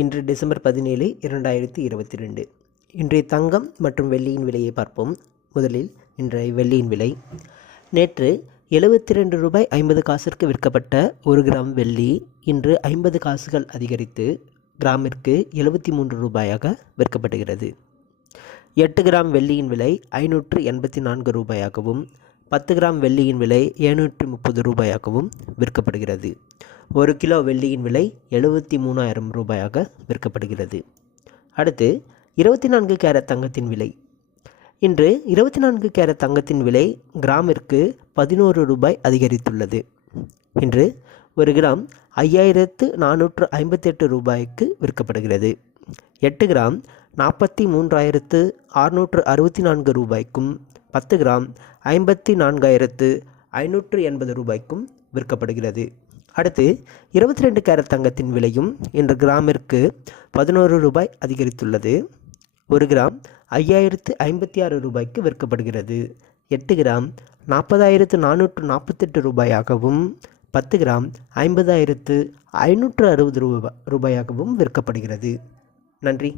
இன்று டிசம்பர் 17, 2022. இன்றைய தங்கம் மற்றும் வெள்ளியின் விலையை பார்ப்போம். முதலில் இன்றைய வெள்ளியின் விலை. நேற்று ரூபாய் 72.50 விற்கப்பட்ட 1 கிராம் வெள்ளி இன்று 50 காசுகள் அதிகரித்து கிராமிற்கு ரூபாயாக விற்கப்படுகிறது. 8 கிராம் வெள்ளியின் விலை ரூபாயாகவும் 10 கிராம் வெள்ளியின் விலை ரூபாயாகவும் விற்கப்படுகிறது. 1 கிலோ வெள்ளியின் விலை 73,000 ரூபாயாக விற்கப்படுகிறது. அடுத்து 24 கேரட் தங்கத்தின் விலை. இன்று 24 கேரட் தங்கத்தின் விலை கிராமிற்கு 11 ரூபாய் அதிகரித்துள்ளது. இன்று 1 கிராம் 5,458 ரூபாய்க்கு விற்கப்படுகிறது. 8 கிராம் 43,664 ரூபாய்க்கும் 10 கிராம் 54,580 ரூபாய்க்கும் விற்கப்படுகிறது. அடுத்து 22 கேரட் தங்கத்தின் விலையும் இன்று கிராமிற்கு 11 ரூபாய் அதிகரித்துள்ளது. 1 கிராம் 5,056 ரூபாய்க்கு விற்கப்படுகிறது. 8 கிராம் 40,448 ரூபாயாகவும் 10 கிராம் 50,560 ரூபாயாகவும் விற்கப்படுகிறது. நன்றி.